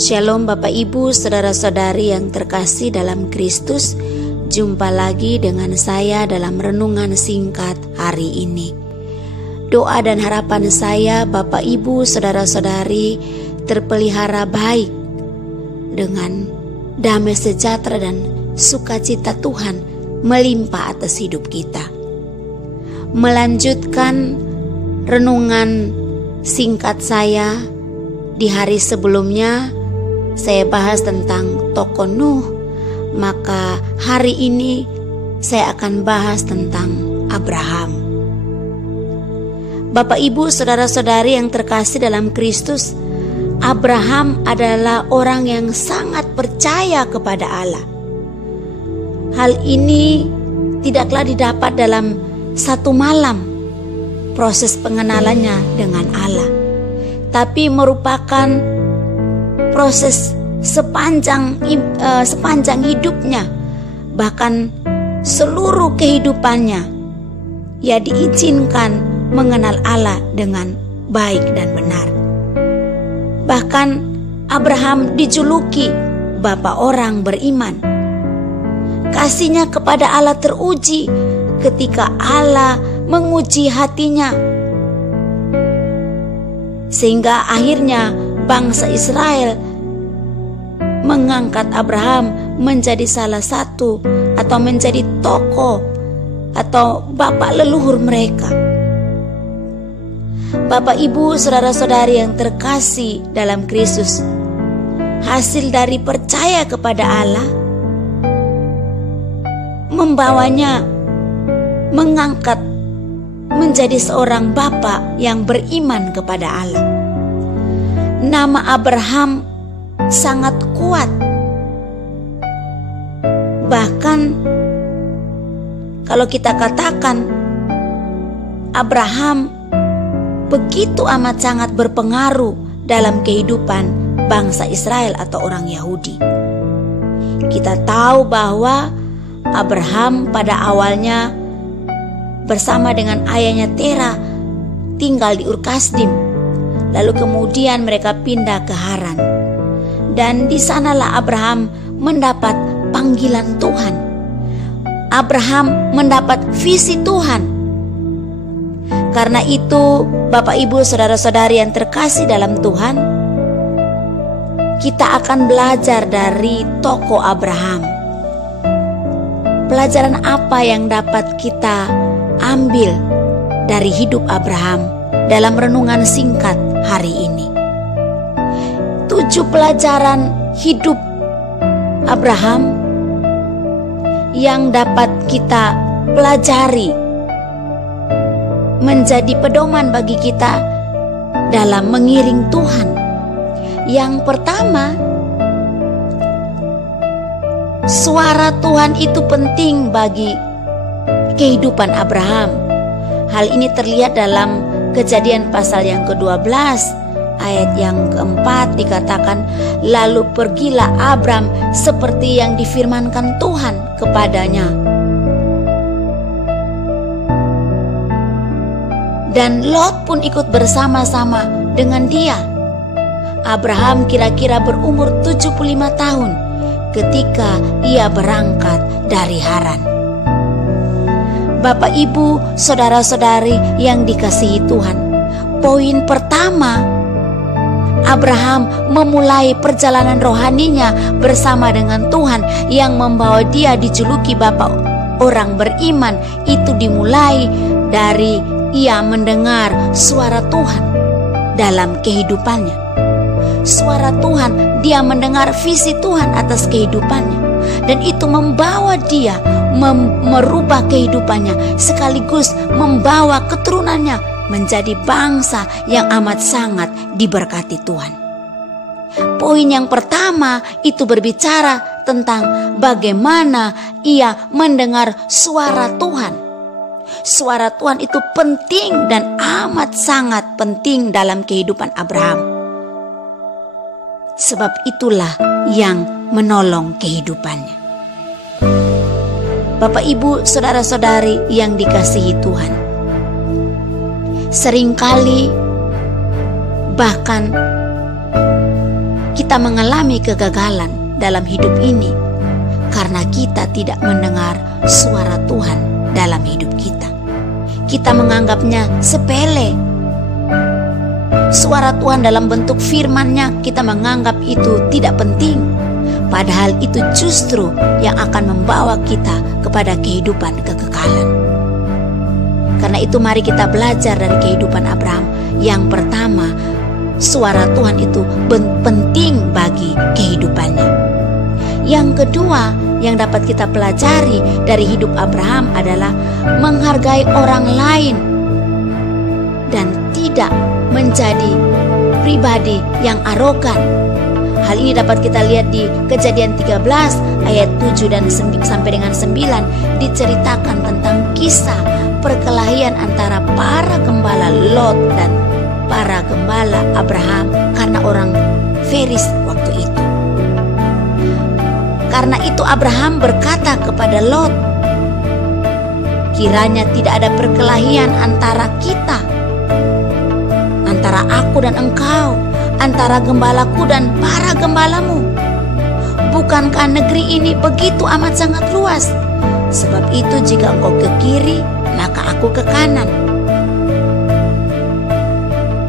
Shalom Bapak Ibu, saudara-saudari yang terkasih dalam Kristus. Jumpa lagi dengan saya dalam renungan singkat hari ini. Doa dan harapan saya Bapak Ibu, saudara-saudari terpelihara baik dengan damai sejahtera dan sukacita Tuhan melimpah atas hidup kita. Melanjutkan renungan singkat saya di hari sebelumnya, saya bahas tentang tokoh Nuh. Maka hari ini saya akan bahas tentang Abraham. Bapak Ibu, saudara-saudari yang terkasih dalam Kristus, Abraham adalah orang yang sangat percaya kepada Allah. Hal ini tidaklah didapat dalam satu malam proses pengenalannya dengan Allah, tapi merupakan proses sepanjang hidupnya, bahkan seluruh kehidupannya ia diizinkan mengenal Allah dengan baik dan benar. Bahkan Abraham dijuluki bapa orang beriman. Kasihnya kepada Allah teruji ketika Allah menguji hatinya, sehingga akhirnya bangsa Israel mengangkat Abraham menjadi salah satu atau menjadi tokoh atau bapak leluhur mereka. Bapak Ibu, saudara-saudari yang terkasih dalam Kristus, hasil dari percaya kepada Allah membawanya mengangkat menjadi seorang bapak yang beriman kepada Allah. Nama Abraham sangat kuat. Bahkan kalau kita katakan Abraham begitu amat sangat berpengaruh dalam kehidupan bangsa Israel atau orang Yahudi. Kita tahu bahwa Abraham pada awalnya bersama dengan ayahnya Tera tinggal di Ur Kasdim. Lalu kemudian mereka pindah ke Haran. Dan di sanalah Abraham mendapat panggilan Tuhan. Abraham mendapat visi Tuhan. Karena itu, Bapak Ibu, saudara-saudari yang terkasih dalam Tuhan, kita akan belajar dari tokoh Abraham. Pelajaran apa yang dapat kita ambil dari hidup Abraham dalam renungan singkat hari ini? 7 pelajaran hidup Abraham yang dapat kita pelajari menjadi pedoman bagi kita dalam mengiring Tuhan. Yang pertama, suara Tuhan itu penting bagi kehidupan Abraham. Hal ini terlihat dalam Kejadian pasal yang ke-12 ayat yang ke-4 dikatakan, lalu pergilah Abram seperti yang difirmankan Tuhan kepadanya. Dan Lot pun ikut bersama-sama dengan dia. Abraham kira-kira berumur 75 tahun ketika ia berangkat dari Haran. Bapak Ibu, saudara-saudari yang dikasihi Tuhan, poin pertama, Abraham memulai perjalanan rohaninya bersama dengan Tuhan yang membawa dia dijuluki bapak orang beriman. Itu dimulai dari ia mendengar suara Tuhan dalam kehidupannya. Suara Tuhan, dia mendengar visi Tuhan atas kehidupannya. Dan itu membawa dia merubah kehidupannya, sekaligus membawa keturunannya menjadi bangsa yang amat sangat diberkati Tuhan. Poin yang pertama itu berbicara tentang bagaimana ia mendengar suara Tuhan. Suara Tuhan itu penting dan amat sangat penting dalam kehidupan Abraham. Sebab itulah yang menolong kehidupannya. Bapak Ibu, saudara-saudari yang dikasihi Tuhan, seringkali bahkan kita kita mengalami kegagalan dalam hidup ini karena kita tidak mendengar suara Tuhan dalam hidup kita. Kita menganggapnya sepele. Suara Tuhan dalam bentuk firman-Nya kita menganggap itu tidak penting. Padahal itu justru yang akan membawa kita kepada kehidupan kekekalan. Karena itu mari kita belajar dari kehidupan Abraham. Yang pertama, suara Tuhan itu penting bagi kehidupannya. Yang kedua yang dapat kita pelajari dari hidup Abraham adalah menghargai orang lain dan tidak menjadi pribadi yang arogan. Hal ini dapat kita lihat di Kejadian 13 ayat 7 dan sampai dengan 9, diceritakan tentang kisah perkelahian antara para gembala Lot dan para gembala Abraham karena orang Feris waktu itu. Karena itu Abraham berkata kepada Lot, kiranya tidak ada perkelahian antara kita, antara aku dan engkau, antara gembalaku dan para gembalamu. Bukankah negeri ini begitu amat sangat luas? Sebab itu jika engkau ke kiri, maka aku ke kanan.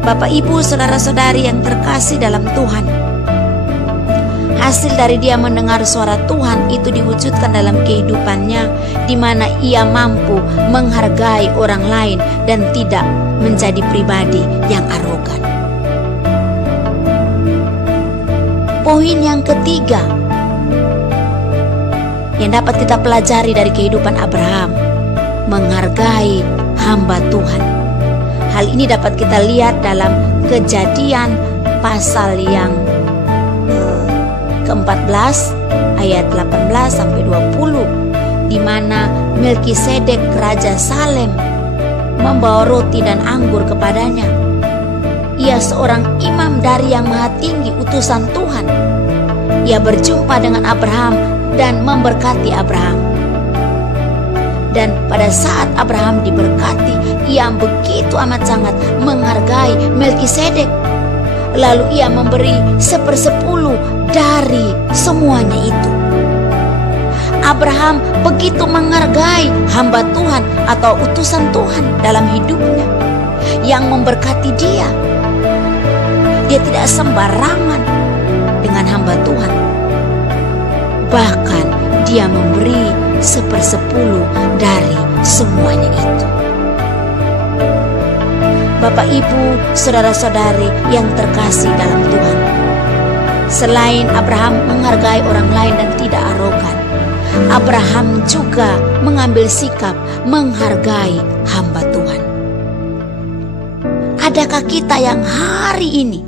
Bapak, Ibu, saudara-saudari yang terkasih dalam Tuhan, hasil dari dia mendengar suara Tuhan itu diwujudkan dalam kehidupannya, di mana ia mampu menghargai orang lain dan tidak menjadi pribadi yang arogan. Poin yang ketiga yang dapat kita pelajari dari kehidupan Abraham, menghargai hamba Tuhan. Hal ini dapat kita lihat dalam Kejadian pasal yang ke-14 ayat 18 sampai 20, di mana Melkisedek raja Salem membawa roti dan anggur kepadanya. Ia seorang imam dari yang maha tinggi, utusan Tuhan. Ia berjumpa dengan Abraham dan memberkati Abraham. Dan pada saat Abraham diberkati, ia begitu amat sangat menghargai Melkisedek. Lalu ia memberi 1/10 dari semuanya itu. Abraham begitu menghargai hamba Tuhan atau utusan Tuhan dalam hidupnya yang memberkati dia. Dia tidak sembarangan dengan hamba Tuhan. Bahkan dia memberi 1/10 dari semuanya itu. Bapak, Ibu, saudara-saudari yang terkasih dalam Tuhan, selain Abraham menghargai orang lain dan tidak arogan, Abraham juga mengambil sikap menghargai hamba Tuhan. Adakah kita yang hari ini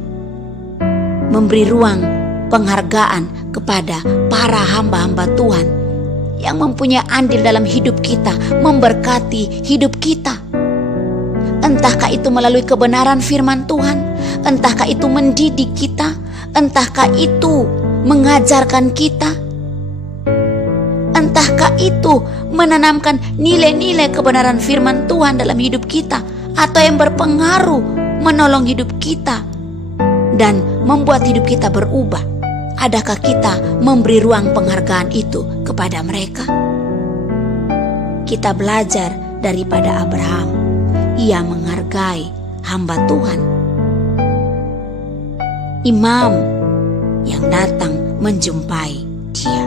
memberi ruang penghargaan kepada para hamba-hamba Tuhan yang mempunyai andil dalam hidup kita, memberkati hidup kita? Entahkah itu melalui kebenaran firman Tuhan, entahkah itu mendidik kita, entahkah itu mengajarkan kita, entahkah itu menanamkan nilai-nilai kebenaran firman Tuhan dalam hidup kita, atau yang berpengaruh menolong hidup kita dan membuat hidup kita berubah. Adakah kita memberi ruang penghargaan itu kepada mereka? Kita belajar daripada Abraham. Ia menghargai hamba Tuhan, imam yang datang menjumpai dia.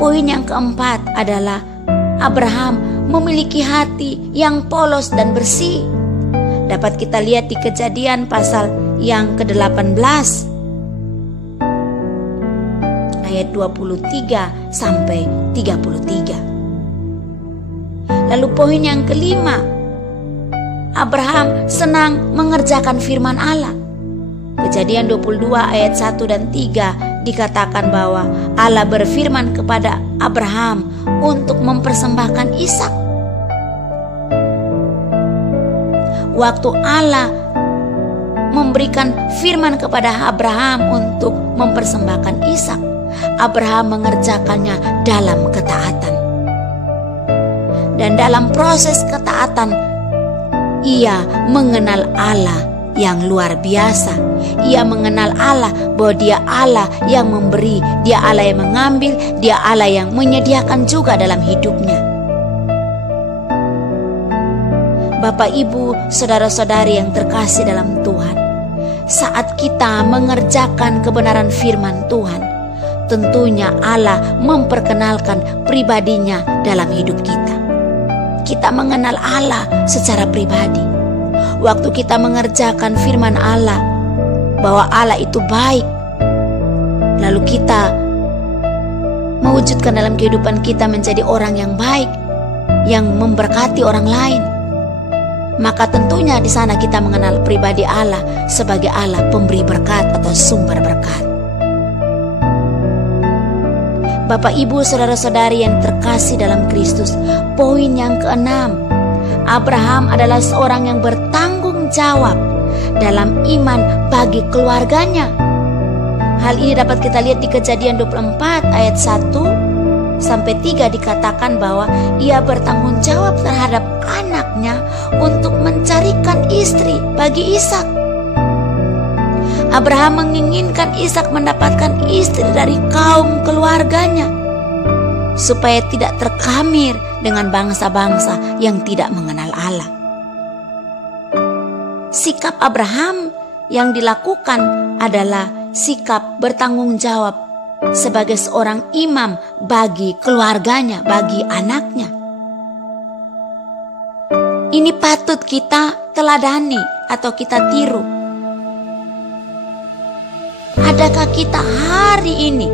Poin yang keempat adalah Abraham memiliki hati yang polos dan bersih. Dapat kita lihat di Kejadian pasal yang ke-18 ayat 23 sampai 33. Lalu poin yang kelima, Abraham senang mengerjakan firman Allah. Kejadian 22 ayat 1 dan 3 dikatakan bahwa Allah berfirman kepada Abraham untuk mempersembahkan Ishak. Waktu Allah memberikan firman kepada Abraham untuk mempersembahkan Ishak, Abraham mengerjakannya dalam ketaatan. Dan dalam proses ketaatan, ia mengenal Allah yang luar biasa, ia mengenal Allah, bahwa Dia Allah yang memberi, Dia Allah yang mengambil, Dia Allah yang menyediakan juga dalam hidupnya. Bapak, Ibu, saudara-saudari yang terkasih dalam Tuhan, saat kita mengerjakan kebenaran firman Tuhan, tentunya Allah memperkenalkan pribadinya dalam hidup kita. Kita mengenal Allah secara pribadi. Waktu kita mengerjakan firman Allah, bahwa Allah itu baik, lalu kita mewujudkan dalam kehidupan kita menjadi orang yang baik, yang memberkati orang lain, maka tentunya di sana kita mengenal pribadi Allah sebagai Allah pemberi berkat atau sumber berkat. Bapak, Ibu, saudara-saudari yang terkasih dalam Kristus, poin yang keenam, Abraham adalah seorang yang bertanggung jawab dalam iman bagi keluarganya. Hal ini dapat kita lihat di Kejadian 24 ayat 1 sampai 3, dikatakan bahwa ia bertanggung jawab terhadap anaknya untuk mencarikan istri bagi Ishak. Abraham menginginkan Ishak mendapatkan istri dari kaum keluarganya, supaya tidak terkamir dengan bangsa-bangsa yang tidak mengenal Allah. Sikap Abraham yang dilakukan adalah sikap bertanggung jawab sebagai seorang imam bagi keluarganya, bagi anaknya. Ini patut kita teladani atau kita tiru. Adakah kita hari ini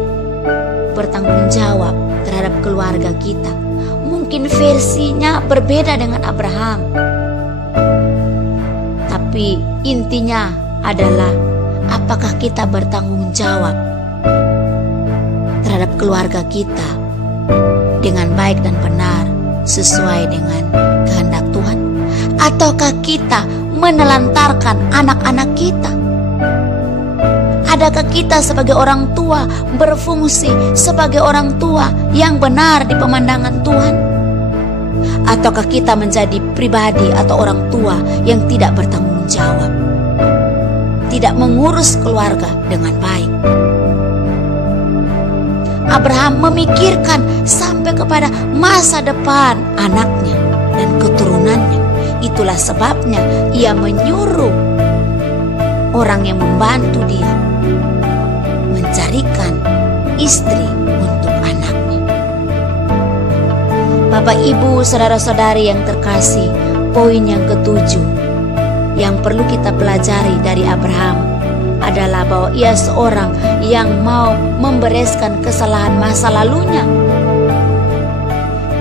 bertanggung jawab terhadap keluarga kita? Mungkin versinya berbeda dengan Abraham, tapi intinya adalah apakah kita bertanggung jawab terhadap keluarga kita dengan baik dan benar sesuai dengan kehendak Tuhan? Ataukah kita menelantarkan anak-anak kita? Adakah kita sebagai orang tua berfungsi sebagai orang tua yang benar di pemandangan Tuhan? Ataukah kita menjadi pribadi atau orang tua yang tidak bertanggung jawab, tidak mengurus keluarga dengan baik? Abraham memikirkan sampai kepada masa depan anaknya dan keturunannya. Itulah sebabnya ia menyuruh orang yang membantu dia mencarikan istri untuk anaknya. Bapak, Ibu, saudara-saudari yang terkasih, poin yang ketujuh yang perlu kita pelajari dari Abraham adalah bahwa ia seorang yang mau membereskan kesalahan masa lalunya.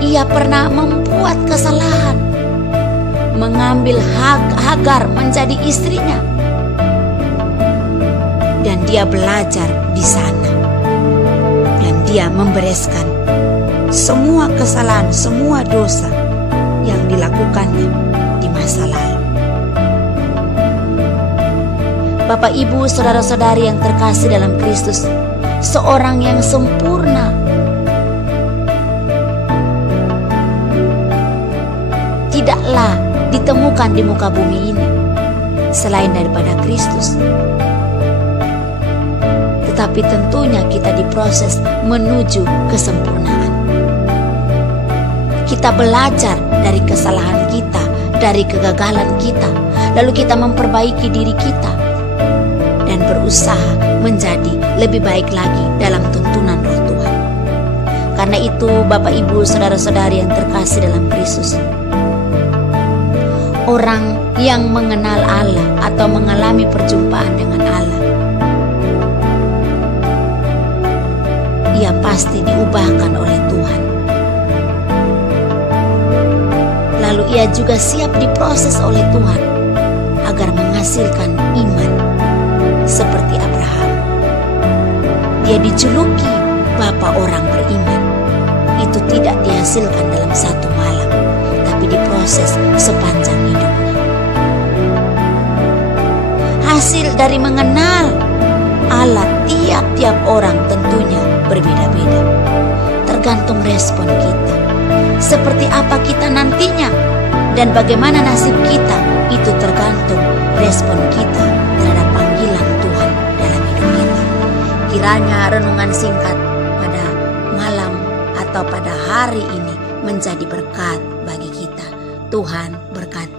Ia pernah membuat kesalahan, mengambil Hagar menjadi istrinya, dan dia belajar di sana, dan dia membereskan semua kesalahan, semua dosa yang dilakukannya di masa lalu. Bapak, Ibu, saudara-saudari yang terkasih dalam Kristus, seorang yang sempurna tidaklah ditemukan di muka bumi ini selain daripada Kristus. Tetapi tentunya kita diproses menuju kesempurnaan. Kita belajar dari kesalahan kita, dari kegagalan kita, lalu kita memperbaiki diri kita dan berusaha menjadi lebih baik lagi dalam tuntunan Roh Tuhan. Karena itu, Bapak, Ibu, saudara-saudari yang terkasih dalam Kristus, orang yang mengenal Allah atau mengalami perjumpaan dengan Allah, ia pasti diubahkan oleh Tuhan. Lalu ia juga siap diproses oleh Tuhan agar menghasilkan iman seperti Abraham. Dia dijuluki Bapa orang beriman. Itu tidak dihasilkan dalam satu malam, tapi diproses sepanjang hidupnya. Hasil dari mengenal Allah tiap-tiap orang tentunya berbeda-beda. Tergantung respon kita. Seperti apa kita nantinya dan bagaimana nasib kita, itu tergantung respon kita terhadap panggilan Tuhan. Kiranya renungan singkat pada malam atau pada hari ini menjadi berkat bagi kita. Tuhan berkati.